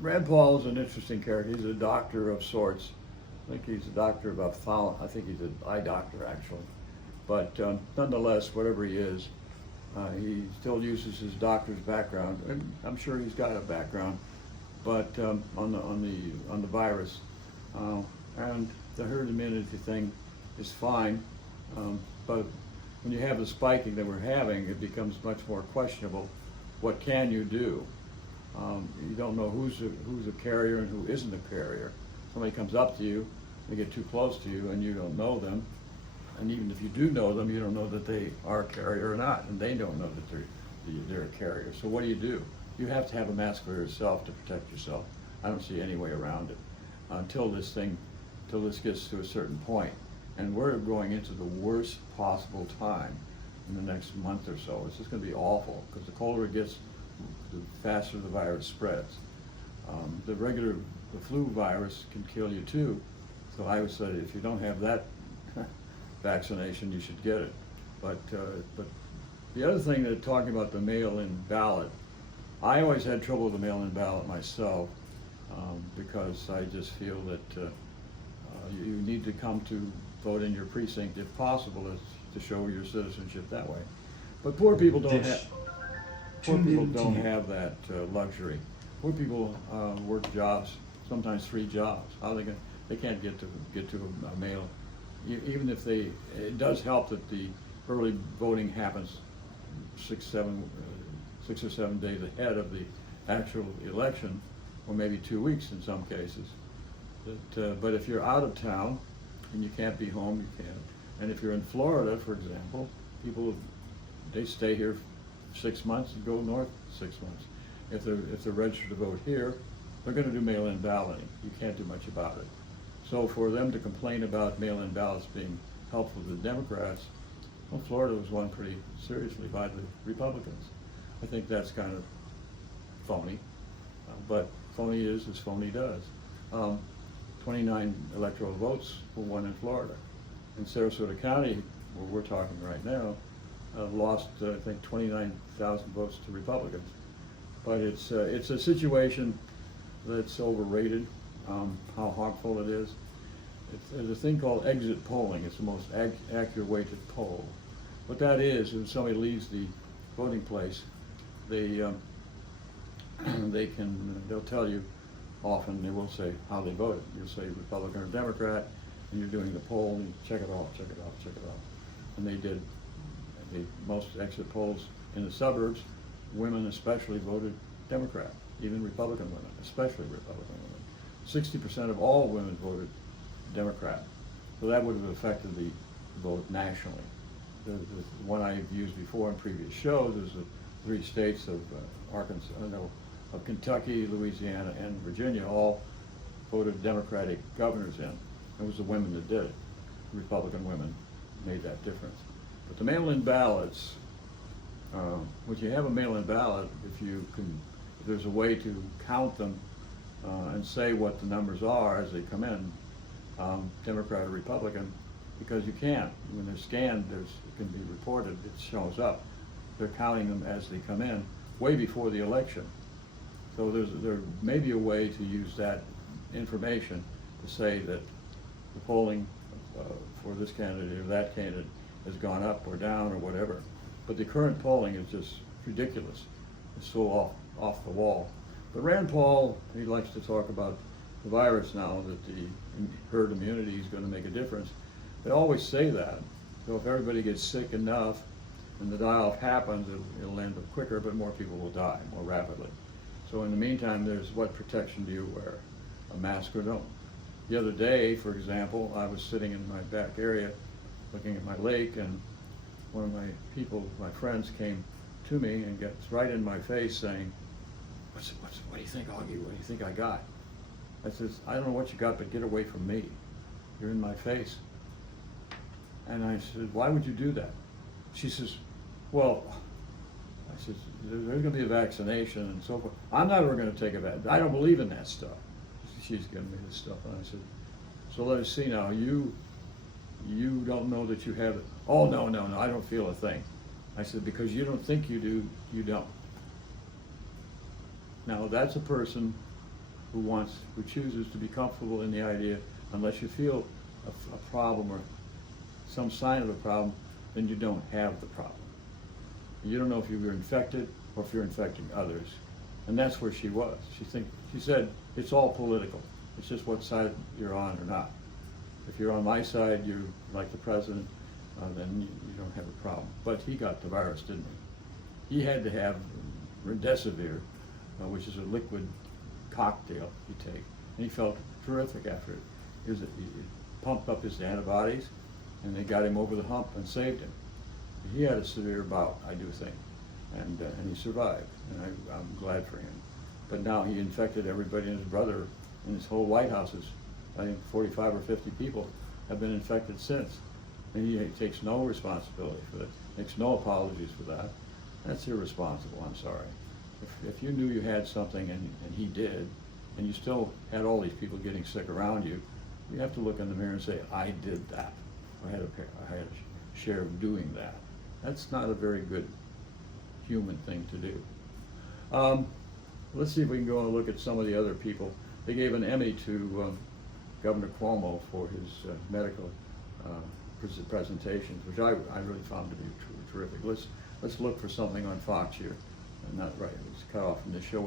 Rand Paul is an interesting character. He's a doctor of sorts. I think he's a doctor of ophthalmology. I think he's an eye doctor, actually. But nonetheless, whatever he still uses his doctor's background. And I'm sure he's got a background, but on the virus, uh, and the herd immunity thing is fine. But when you have the spiking that we're having, it becomes much more questionable. What can you do? You don't know who's a carrier and who isn't a carrier. Somebody comes up to you, they get too close to you, and you don't know them. And even if you do know them, you don't know that they are a carrier or not, and they don't know that they're a carrier. So what do? You have to have a mask for yourself to protect yourself. I don't see any way around it until this gets to a certain point. And we're going into the worst possible time in the next month or so. It's just going to be awful because the colder it gets, the faster the virus spreads. The flu virus can kill you too. So I would say if you don't have that vaccination, you should get it. But the other thing that talking about the mail-in ballot, I always had trouble with the mail-in ballot myself because I just feel that you need to come to vote in your precinct if possible to show your citizenship that way. But poor people don't have that luxury. Poor people work jobs, sometimes 3 jobs. How they they can't get to a mail. Even if it does help that the early voting happens 6 or 7 days ahead of the actual election, or maybe 2 weeks in some cases. But if you're out of town and you can't be home, you can't. And if you're in Florida, for example, they stay here 6 months and go north 6 months. If they're registered to vote here, they're going to do mail-in balloting. You can't do much about it. So for them to complain about mail-in ballots being helpful to the Democrats, well, Florida was won pretty seriously by the Republicans. I think that's kind of phony, but phony is as phony does. 29 electoral votes were won in Florida. In Sarasota County, where we're talking right now, lost I think 29,000 votes to Republicans. But it's a situation that's overrated. How harmful it is. There's a thing called exit polling. It's the most accurate way to poll. What that is, when somebody leaves the voting place, they'll tell you often, they will say how they voted. You'll say Republican or Democrat, and you're doing the poll, and you check it off, check it off, check it off. And they did most exit polls in the suburbs, women especially voted Democrat, even Republican women, especially Republican women. 60% of all women voted Democrat. So that would have affected the vote nationally. The one I've used before in previous shows is the 3 states of of Kentucky, Louisiana, and Virginia all voted Democratic governors in. It was the women that did it. Republican women made that difference. But the mail-in ballots, when you have a mail-in ballot, if there's a way to count them and say what the numbers are as they come in, Democrat or Republican, because you can't. When they're scanned, it can be reported, it shows up. They're counting them as they come in, way before the election. So there may be a way to use that information to say that the polling for this candidate or that candidate has gone up or down or whatever. But the current polling is just ridiculous. It's so off the wall. But Rand Paul, he likes to talk about the virus now, that the herd immunity is going to make a difference. They always say that. So if everybody gets sick enough and the die-off happens, it'll end up quicker, but more people will die more rapidly. So in the meantime, there's what protection do you wear? A mask or don't? The other day, for example, I was sitting in my back area looking at my lake, and one of my friends came to me and gets right in my face saying, what do you think, Augie? What do you think I got? I says, I don't know what you got, but get away from me. You're in my face. And I said, why would you do that? She says, well, I said, there's going to be a vaccination and so forth. I'm never going to take a vaccine. I don't believe in that stuff. She's giving me this stuff. And I said, so let us see now. You don't know that you have it. Oh, no, I don't feel a thing. I said, because you don't think you do, you don't. Now, that's a person who chooses to be comfortable in the idea, unless you feel a problem or some sign of a problem, then you don't have the problem. You don't know if you're infected or if you're infecting others. And that's where she was. She said, it's all political. It's just what side you're on or not. If you're on my side, you're like the president, then you don't have a problem. But he got the virus, didn't he? He had to have remdesivir, which is a liquid cocktail you take. And he felt terrific after it. It pumped up his antibodies, and they got him over the hump and saved him. He had a severe bout, I do think, and he survived, and I'm glad for him. But now he infected everybody and his brother, and his whole White House is, I think 45 or 50 people have been infected since. And he takes no responsibility for that, makes no apologies for that. That's irresponsible, I'm sorry. If you knew you had something and he did, and you still had all these people getting sick around you, you have to look in the mirror and say, I did that. I had a share of doing that. That's not a very good human thing to do. Let's see if we can go and look at some of the other people. They gave an Emmy to Governor Cuomo for his medical presentations, which I really found to be terrific. Let's look for something on Fox here. Not right, it's cut off from the show.